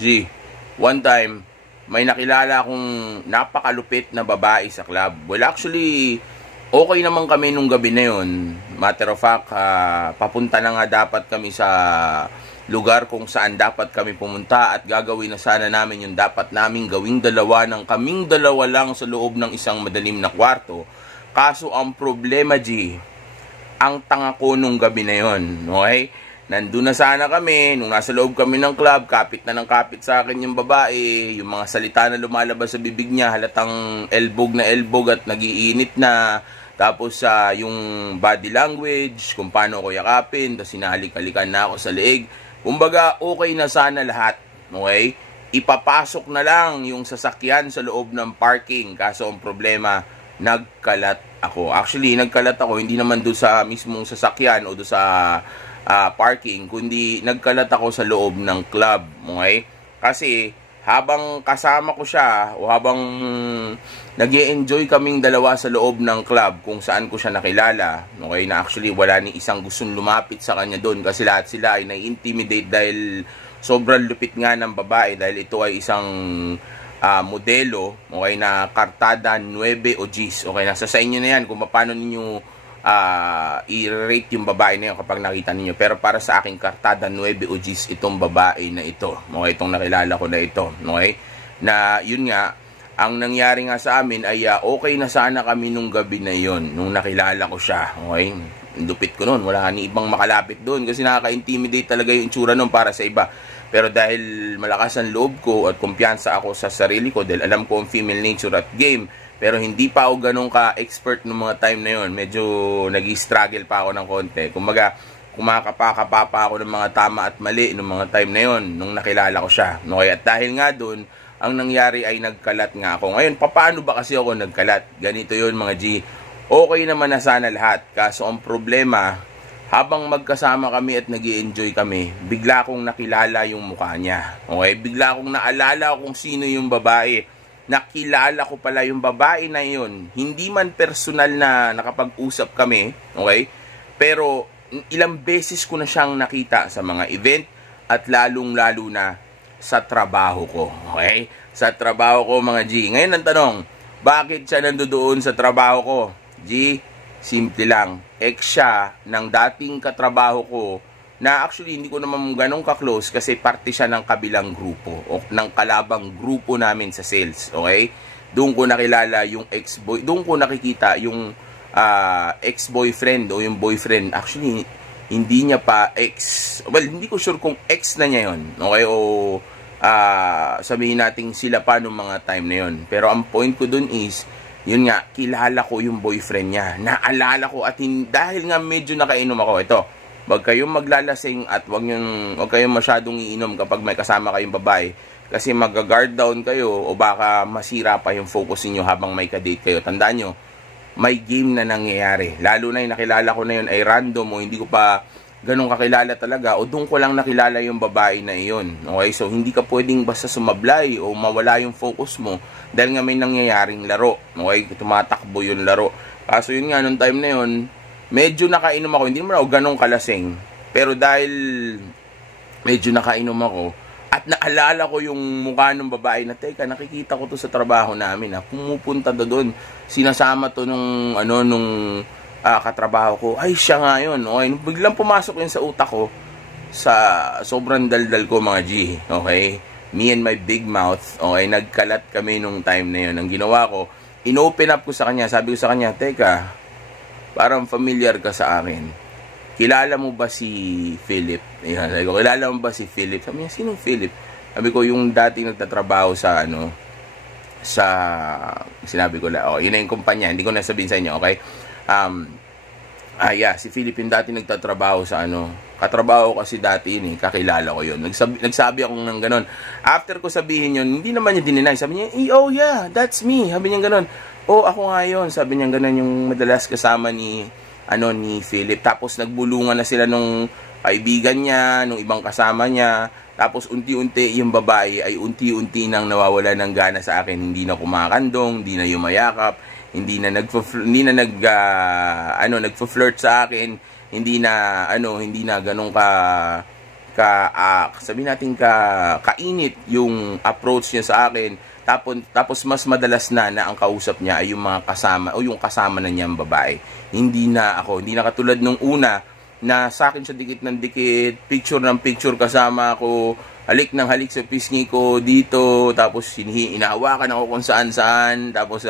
G, one time, may nakilala akong napakalupit na babae sa club. Well, actually, okay naman kami nung gabi na yun. Matter of fact, papunta na nga dapat kami sa lugar kung saan dapat kami pumunta at gagawin na sana namin yung dapat naming gawing dalawa ng kaming dalawa lang sa loob ng isang madilim na kwarto. Kaso ang problema, G, ang tanga ko nung gabi na yun. Okay? Nandun na sana kami, nung nasa loob kami ng club, kapit na ng kapit sa akin yung babae, yung mga salita na lumalabas sa bibig niya, halatang elbog na elbog at nagiinit na. Tapos yung body language, kung paano ko yakapin, tapos sinahalik-halikan na ako sa leeg. Kumbaga, okay na sana lahat. Okay? Ipapasok na lang yung sasakyan sa loob ng parking. Kaso ang problema, nagkalat ako. Actually, nagkalat ako, hindi naman doon sa mismong sasakyan o doon sa parking, kundi nagkalat ako sa loob ng club. Okay? Kasi habang kasama ko siya o habang nag-e-enjoy kaming dalawa sa loob ng club kung saan ko siya nakilala, okay, na actually wala ni isang gustong lumapit sa kanya doon kasi lahat sila ay nai-intimidate dahil sobrang lupit nga ng babae, dahil ito ay isang modelo, okay, na kartada 9 o Gs. Okay, nasa sa inyo na yan kung paano ninyo i-rate yung babae na yun kapag nakita ninyo. Pero para sa aking kartada 9 OGs itong babae na ito. Okay, itong nakilala ko na ito. Okay, na yun nga, ang nangyari nga sa amin ay okay na sana kami nung gabi na yun, nung nakilala ko siya. Okay, lupit ko nun, wala ni ibang makalapit doon kasi nakaka-intimidate talaga yung itsura nun para sa iba. Pero dahil malakas ang loob ko at kumpiyansa ako sa sarili ko, dahil alam ko ang female nature at game, pero hindi pa ako ganun ka-expert ng mga time na yon. Medyo nag-struggle pa ako ng konti. Kumbaga, kumakapa-kapa pa ako ng mga tama at mali ng mga time na yon nung nakilala ko siya. Okay, at dahil nga doon, ang nangyari ay nagkalat nga ako. Ngayon, paano ba kasi ako nagkalat? Ganito yon mga G. Okay naman na sana lahat. Kaso ang problema, habang magkasama kami at nag-i-enjoy kami, bigla akong nakilala yung mukha niya. Okay, bigla akong naalala kung sino yung babae. Nakilala ko pala yung babae na yun. Hindi man personal na nakapag-usap kami, okay? Pero ilang beses ko na siyang nakita sa mga event at lalong-lalo na sa trabaho ko, okay? Sa trabaho ko, mga G. Ngayon ang tanong, bakit siya nandoon sa trabaho ko? G, simple lang. Ex siya ng dating katrabaho ko na actually hindi ko naman ganun ka-close kasi parte siya ng kabilang grupo o ng kalabang grupo namin sa sales, okay? Doon ko nakilala yung ex-boy, doon ko nakikita yung ex-boyfriend o yung boyfriend. Actually, hindi niya pa ex. Well, hindi ko sure kung ex na niya yun, okay? O sabihin natin sila pa nung mga time na yun. Pero ang point ko doon is, yun nga, kilala ko yung boyfriend niya. Naalala ko at dahil nga medyo nakainom ako, ito, wag kayong maglalasing at wag kayong masyadong iinom kapag may kasama kayong babae kasi mag-guard down kayo o baka masira pa yung focus niyo habang may ka-date kayo. Tandaan nyo, may game na nangyayari. Lalo na yung nakilala ko na yun ay random o hindi ko pa ganun kakilala talaga o doon ko lang nakilala yung babae na iyon. Okay, so hindi ka pwedeng basta sumablay o mawala yung focus mo dahil nga may nangyayaring laro. Okay, tumatakbo yung laro. Kaso yun nga, nung time na yun, medyo nakainom ako, hindi naman ako ganong kalasing. Pero dahil medyo nakainom ako, at naalala ko yung mukha ng babae na, teka, nakikita ko to sa trabaho namin, pumupunta doon, sinasama to nung katrabaho ko, ay siya nga yun. Okay, biglang pumasok yun sa utak ko, sa sobrang daldal ko, mga G. Okay, me and my big mouth, okay, nagkalat kami nung time na yun. Ang ginawa ko, inopen up ko sa kanya, sabi ko sa kanya, teka, parang familiar ka sa akin. Kilala mo ba si Philip? Ayan, sabi ko, kilala mo ba si Philip? Sabi niya, sinong Philip? Sabi ko, yung dating nagtatrabaho sa sinabi ko lang, yun na yung kumpanya, hindi ko na sabihin sa inyo, okay? Yeah, si Philip yung dating nagtatrabaho sa katrabaho kasi dati yun kakilala ko yun. Nagsabi ako ng ganon. After ko sabihin yun, hindi naman niya dininay. Sabi niya, oh yeah, that's me. Sabi niya ganon. Oh, ako nga yun. Sabi niya ganon yung madalas kasama ni Philip. Tapos nagbulungan na sila nung kaibigan niya, nung ibang kasama niya. Tapos unti-unti yung babae ay unti-unti nang nawawala ng gana sa akin. Hindi na kumakandong, hindi na yumayakap, hindi na nagfo-flirt sa akin, hindi na ganun sabihin natin kainit yung approach niya sa akin. Tapos mas madalas na ang kausap niya ay yung mga kasama o yung kasama na niyang babae. Hindi na katulad nung una na sa akin siya dikit ng dikit, picture ng picture kasama ako, halik ng halik sa pisngi ko dito, tapos inahawakan ako kung saan-saan, tapos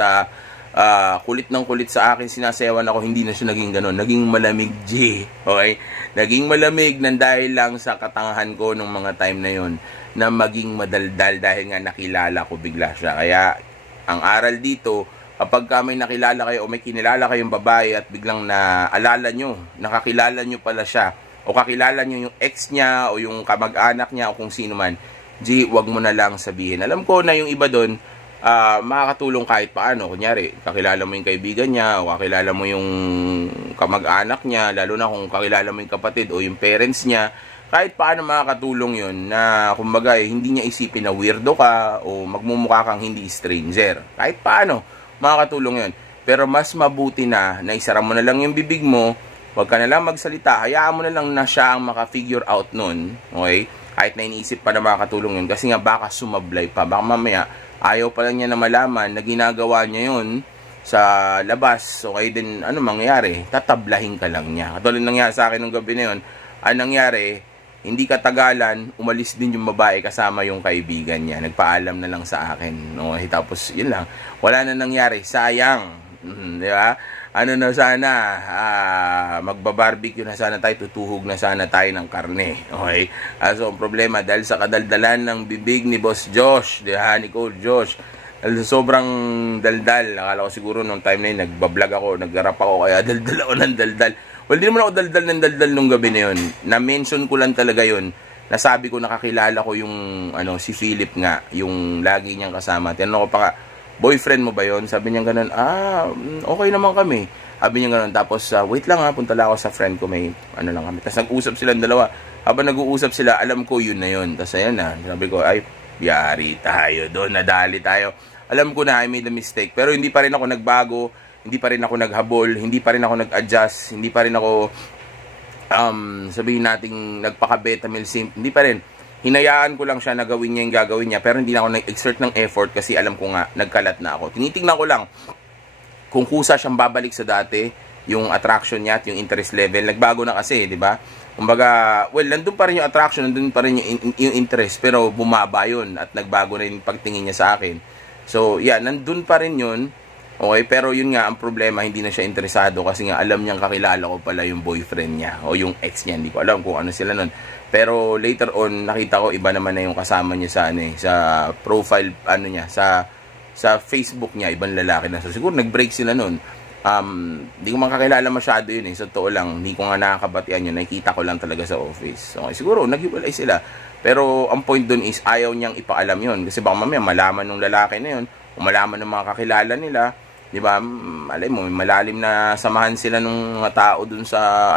kulit ng kulit sa akin, sinasayawan ako. Hindi na siya naging ganon. Naging malamig, G. Okay? Naging malamig nang dahil lang sa katangahan ko nung mga time na yon na maging madaldal dahil nga nakilala ko bigla siya. Kaya, ang aral dito, kapag may nakilala kayo o may kinilala kayong babae at biglang naalala nyo, nakakilala nyo pala siya, o kakilala nyo yung ex niya o yung kamag-anak niya o kung sino man, G, wag mo na lang sabihin. Alam ko na yung iba doon, makakatulong kahit paano. Kunyari, kakilala mo yung kaibigan niya o kakilala mo yung kamag-anak niya, lalo na kung kakilala mo yung kapatid o yung parents niya, kahit paano makakatulong yun na kumbaga hindi niya isipin na weirdo ka o magmumukha kang hindi stranger. Kahit paano makakatulong yun. Pero mas mabuti na isara mo na lang yung bibig mo, wag ka na lang magsalita, hayaan mo na lang na siya ang maka-figure out nun. Okay? Kahit na iniisip pa na makakatulong yun. Kasi nga baka sumablay pa. Baka mamaya ayaw pa lang niya na malaman na ginagawa niya yun sa labas. Okay din, ano mangyayari? Tatablahin ka lang niya. Katulad nangyari sa akin nung gabi na yun, ang nangyari, hindi katagalan, umalis din yung babae kasama yung kaibigan niya. Nagpaalam na lang sa akin. No? Tapos, yun lang. Wala na nangyari. Sayang. Di ba? Ano na sana, magbabarbecue na sana tayo, tutuhog na sana tayo ng karne. Okay? So, ang problema, dahil sa kadaldalan ng bibig ni Boss Josh, di ba? Ni Coach Josh, sobrang daldal. Akala ko siguro nung time na yun, nagbablog ako, naggarap ako, kaya daldal ako ng daldal. Well, di naman ako daldal ng daldal nung gabi na yun. Na-mention ko lang talaga yun. Nasabi ko, nakakilala ko yung, si Philip nga, yung lagi niyang kasama. Tinanong ko pa nga, boyfriend mo ba yun? Sabi niya ganun, okay naman kami. Sabi niya ganun, tapos, wait lang punta lang ako sa friend ko, may, lang kami. Tapos nag-usap silang dalawa. Habang nag-uusap sila, alam ko yun na yun. Tapos ayun na, sabi ko, ay, yari tayo doon, nadali tayo. Alam ko na, I made a mistake. Pero hindi pa rin ako nagbago. Hindi pa rin ako naghabol, hindi pa rin ako nag-adjust, hindi pa rin ako, sabihin nating nagpaka-beta-mil simp, hindi pa rin. Hinayaan ko lang siya na gawin niya yung gagawin niya, pero hindi na ako nag-exert ng effort kasi alam ko nga, nagkalat na ako. Tinitingnan ko lang kung kusa siyang babalik sa dati, yung attraction niya at yung interest level. Nagbago na kasi, di ba? Kumbaga, well, nandun pa rin yung attraction, nandun pa rin yung interest, pero bumaba yun at nagbago na yung pagtingin niya sa akin. So, yeah, nandun pa rin yun. Okay, pero yun nga, ang problema, hindi na siya interesado kasi nga alam niyang kakilala ko pala yung boyfriend niya o yung ex niya. Hindi ko alam kung ano sila nun. Pero later on, nakita ko iba naman na yung kasama niya sa, sa profile, niya, sa Facebook niya, ibang lalaki na. So siguro nag-break sila nun. Hindi ko makakilala masyado yun Sa totoo lang, hindi ko nga nakakabatian yun. Nakikita ko lang talaga sa office. Okay, siguro, naghiwalay sila. Pero ang point dun is, ayaw niyang ipaalam yun. Kasi baka mamaya malaman ng lalaki na yun, o malaman ng mga kakilala nila, di ba, alam mo, malalim na samahan sila ng mga tao dun sa,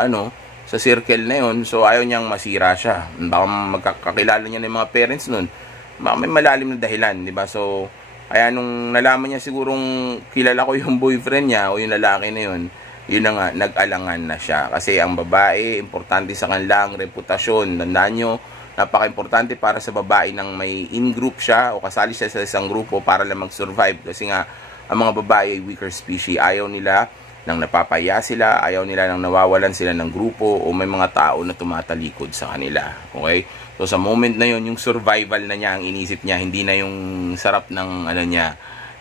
sa circle na yun. So, ayaw niyang masira siya. Baka magkakakilala niya ng mga parents nun. Baka may malalim na dahilan, di ba? So, kaya nung nalaman niya sigurong kilala ko yung boyfriend niya o yung lalaki na yun, yun na nga, nag-alangan na siya. Kasi ang babae, importante sa kanila ang reputasyon. Tandaan nyo, napaka-importante para sa babae nang may in-group siya o kasali siya sa isang grupo para lang mag-survive. Kasi nga, ang mga babae ay weaker species. Ayaw nila nang napapaya sila, ayaw nila nang nawawalan sila ng grupo o may mga tao na tumatalikod sa kanila. Okay? So sa moment na yon, yung survival na niya ang inisip niya, hindi na yung sarap ng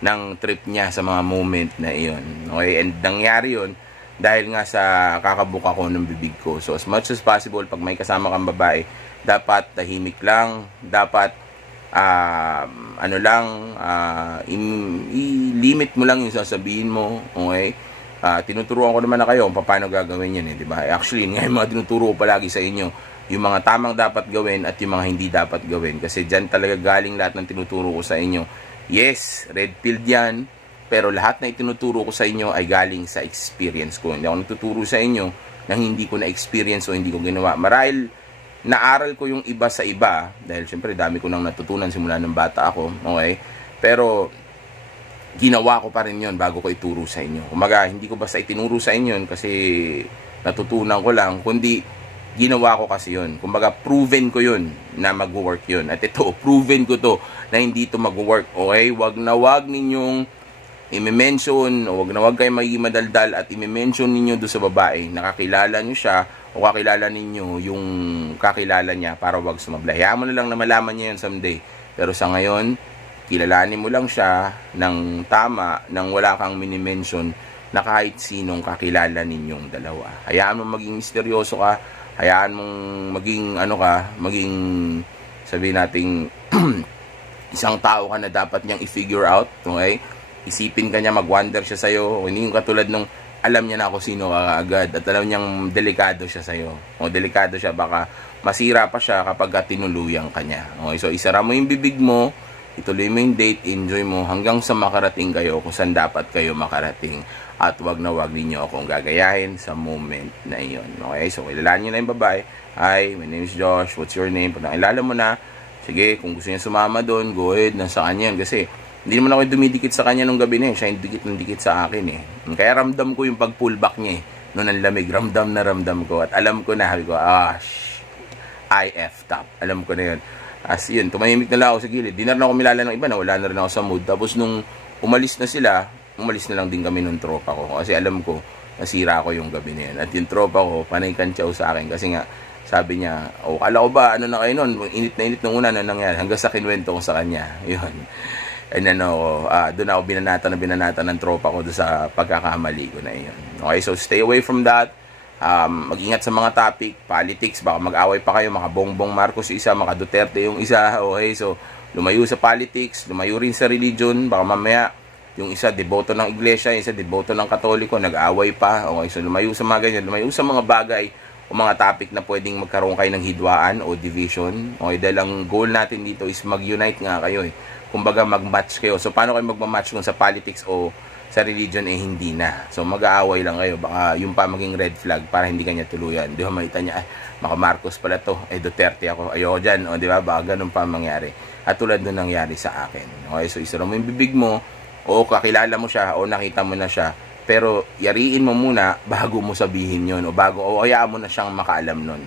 ng trip niya sa mga moment na iyon. Okay? And nangyari yon dahil nga sa kakabuka ko ng bibig ko. So as much as possible, pag may kasama kang babae, dapat tahimik lang, dapat i-limit mo lang yung sasabihin mo. Okay? Tinuturuan ko naman na kayo kung paano gagawin yan, di ba? Actually, nga yung mga tinuturo ko palagi sa inyo, yung mga tamang dapat gawin at yung mga hindi dapat gawin. Kasi dyan talaga galing lahat ng tinuturo ko sa inyo. Yes, red pill yan, pero lahat na itinuturo ko sa inyo ay galing sa experience ko. Hindi ako nagtuturo sa inyo nang hindi ko na-experience o hindi ko ginawa. Marahil, naaral ko yung iba sa iba, dahil syempre dami ko nang natutunan simula ng bata ako, okay? Pero, ginawa ko pa rin yun bago ko ituro sa inyo. Kumaga, hindi ko basta itinuro sa inyo yun kasi natutunan ko lang, kundi ginawa ko kasi yun. Kumbaga, proven ko yun na mag-work yun. At ito, proven ko to na hindi to mag-work. Okay? Wag na wag ninyong i-mention, o wag na wag kayo magiging madaldal at i-mention ninyo doon sa babae. Nakakilala nyo siya o kakilala ninyo yung kakilala niya para wag sumablay. Hayaan mo na lang na malaman niya yun someday. Pero sa ngayon, kilalanin mo lang siya ng tama nang wala kang mini-mention na kahit sinong kakilala ninyong dalawa. Hayaan mo maging misteryoso ka, hayaan mong maging maging sabihin nating isang tao ka na dapat niyang i-figure out, okay? Isipin ka niya, mag-wonder siya sa'yo, hindi yung katulad nung alam niya na ako sino ka agad at alam niyang delikado siya sa'yo. O delikado siya, baka masira pa siya kapag tinuluyan ka niya. Okay, so isara mo yung bibig mo, ituloy mo yung date, enjoy mo hanggang sa makarating kayo kung saan dapat kayo makarating. At wag na wag ninyo akong gagayahin sa moment na iyon. Okay, so kilalanin nyo na yung babae. Hi, my name is Josh. What's your name? Pag nakilala mo na, sige, kung gusto niya sumama doon, go ahead, nasa kanya yan. Kasi hindi naman ako dumidikit sa kanya nung gabi na eh. Siya yung dikit sa akin eh. Kaya ramdam ko yung pag-pullback niya eh. Noon ang lamig, ramdam na ramdam ko. At alam ko na, sabi ko, I effed up. Alam ko na yun. As yun, tumahimik na lang ako sa gilid. Di na rin ako milala ng iba na wala na rin ako sa mood. Tapos nung umalis na sila, umalis na lang din kami nung tropa ko. Kasi alam ko, nasira ko yung gabi na yun. At yung tropa ko, panay kantsaw sa akin. Kasi nga, sabi niya, kala ko ba, ano na kayo nun? Init na init nung una na nangyari. Hanggang sa kinwento ko sa kanya. Yun. And doon ako binanatan ng tropa ko doon sa pagkakamali ko na yun. Okay, so stay away from that. Mag-ingat sa mga topic, politics, baka mag-away pa kayo, maka Bongbong Marcos isa, maka Duterte yung isa. Okay, so lumayo sa politics, lumayo rin sa religion, baka mamaya yung isa deboto ng iglesia, yung isa deboto ng katoliko, nag-away pa. Okay, so lumayo sa mga ganyan, lumayo sa mga bagay o mga topic na pwedeng magkaroon kayo ng hidwaan o division. Okay, dahil ang goal natin dito is mag-unite nga kayo eh. Kumbaga mag-match kayo. So paano kayo magma-match kung sa politics o sa religion eh hindi na. So mag-aaway lang kayo. Baka yung pa maging red flag para hindi kanya tuluyan. Di ba makita niya, maka Marcos pala to. Duterte ako. Ayoko dyan. O di ba? Baka ganun pa mangyari. At tulad nun nangyari sa akin. Okay, so isara mo yung bibig mo o kakilala mo siya o nakita mo na siya. Pero yariin mo muna bago mo sabihin yun o hayaan mo na siyang makaalam nun.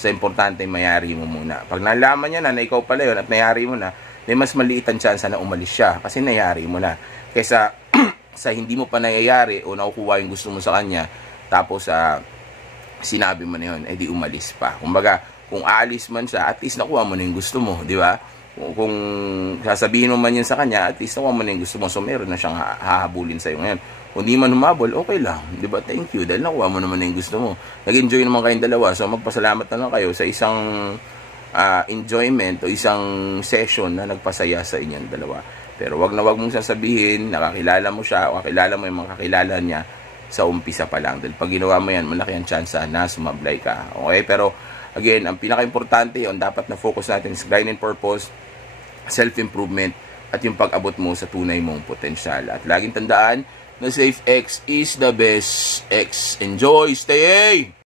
So importante mayari mo muna. Pag nalaman niya na ikaw pala yun at nayari mo na, may mas maliit ang chance na umalis siya kasi nayari mo na. Kesa sa hindi mo pa nayayari o nakukuha yung gusto mo sa kanya tapos sinabi mo na yun, di umalis pa. Kumbaga, kung aalis man siya, at least nakuha mo na yung gusto mo, di ba? Kung sasabihin mo man yun sa kanya, at least nakuha mo na yung gusto mo. So meron na siyang hahabulin sa'yo ngayon. Kung di man humabol, okay lang. Di ba? Thank you. Dahil nakuha mo naman na yung gusto mo. Nag-enjoy naman kayong dalawa. So magpasalamat na lang kayo sa isang enjoyment o isang session na nagpasaya sa inyong dalawa. Pero wag na wag mong sasabihin, nakakilala mo siya o kakilala mo yung mga kakilala niya sa umpisa pa lang. Dahil pag ginawa mo yan, malaki ang chance na sumablay ka. Okay? Pero again, ang pinaka-importante, ang dapat na focus natin is grind and purpose, self-improvement, at yung pag-abot mo sa tunay mong potensyal. At laging tandaan na SafeX is the best X. Enjoy! Stay!